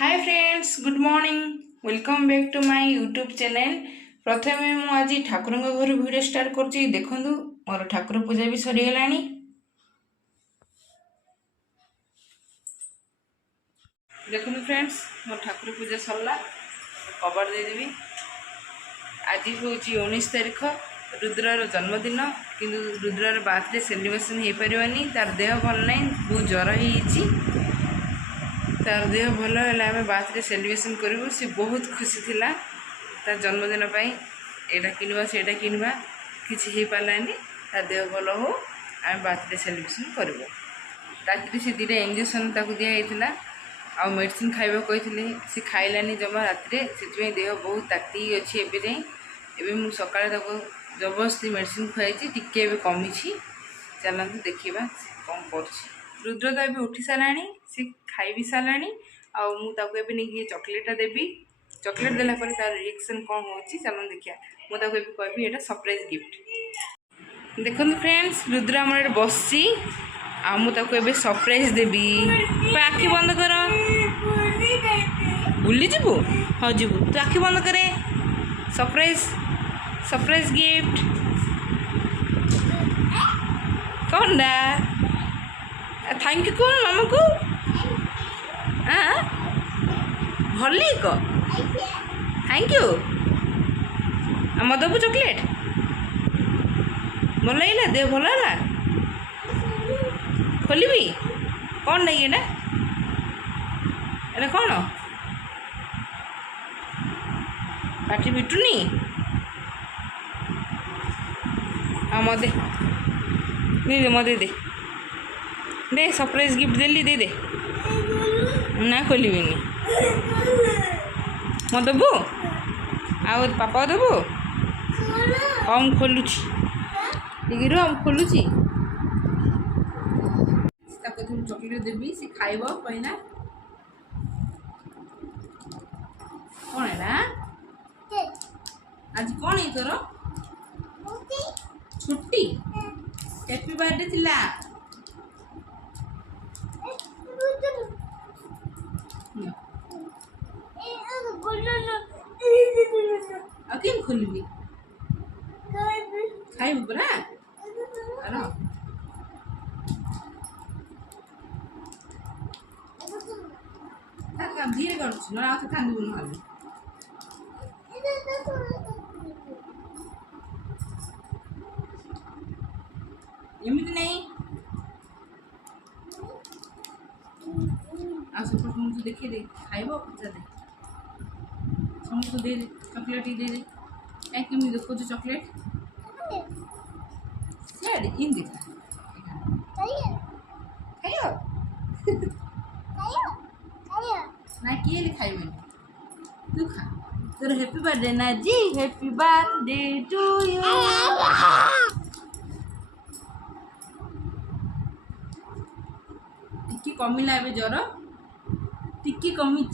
Hi friends good morning welcome back to my YouTube channel. प्रथम आज ठाकुर घर video start कर देखु मोर ठाकुर पूजा भी सरीगला। देखु फ्रेंड्स मोर ठाकुर पूजा सरला कवर देदेवी। आज हूँ 19 तारीख रुद्रर जन्मदिन किंतु रुद्रर बर्थडे सेलिब्रेशन हो पारानी तार देह भल ना बहुत ज्वर हो तार देह भल है आम बर्थडे सेलिब्रेशन करूँ। सी बहुत खुशी थिला तार जन्मदिन एटा किनवा सेटा किनवा किसी हो पारानी तार देह भल हो आम बर्थडे सेलिब्रेशन करूँ। राति से 2टा इंजेक्शन ताकू दिखाई आ मेडिसिन खाइबा कही सी खाइलानी जमा राति से देह बहुत ताकती अच्छी एवं मुझे सका जबरदस्ती मेडिसिन खुआई टिके कमी। चलते देखा कौन कर रुद्र तो ये उठी सारा सी खाई भी सारा आगे नहीं चॉकलेटा देवी। चॉकलेट देला तार रिएक्शन कौन हो चलो देखिए मुझे कह ये सरप्राइज गिफ्ट। देखो फ्रेंड्स रुद्र आम बसी मुझे सरप्राइज देवी। आखि बंद कर बुली जीवु हाँ जीवु तू आखि बंद करे सरप्राइज सरप्राइज गिफ्ट कौन डा थैंक यू कौन मामा को भल क थैंक यू आम दबु चॉकलेट भल लगे देह भल है खोलि कौन नहीं ना एटा कौन पाटी पिटुनी मत दे मत दे दे सरप्राइज गिफ्ट देली दे ना खोलि मत दबु आ पापा दबु हम खोलुची टिके हम खोलुची चॉकलेट देवी सी खाइब कहना कौन है आज कौन है तोर छुट्टी हैप्पी बर्थडे थिला केम खोलबी खाइबू पूरा धीरे कर ना कांदू ना एमती नहीं आसपट मुझे देखे दे खाइब पचा दे समस्त दे दे चॉकलेट ही दे दे कमी देखो चॉकलेट इन दे ना किए खाइबे तू खा तोर हैप्पी बर्थडे ना जी हैप्पी बर्थडे टू यू। टिकी कमिला ए ज्वर टिकी कमी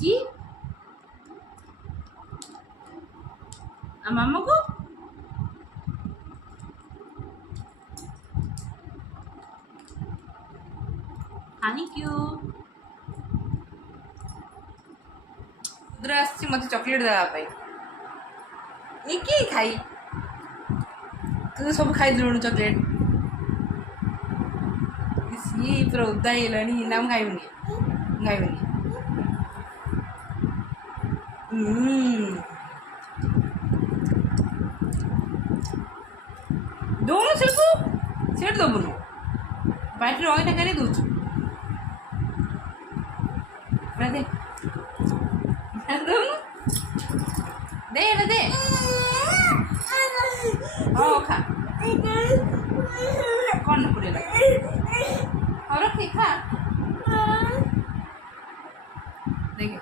मामा को थैंक यू मत चॉकलेट देवाई एक खाई तू सब खाई दिलु चॉकलेट सी पूरा उदा ही नाम खाइबनी खाइबनी दौन सेठ दबुन बैटरी रही कर दौचु दे दे हाँ खा कौन पड़ेगा और रखे खा देखे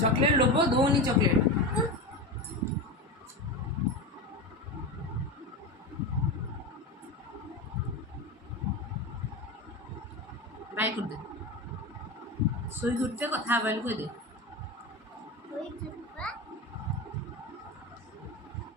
चॉकलेट लोबो दोनी चॉकलेट बाय कर दे सोई घुरते कथा कह दे।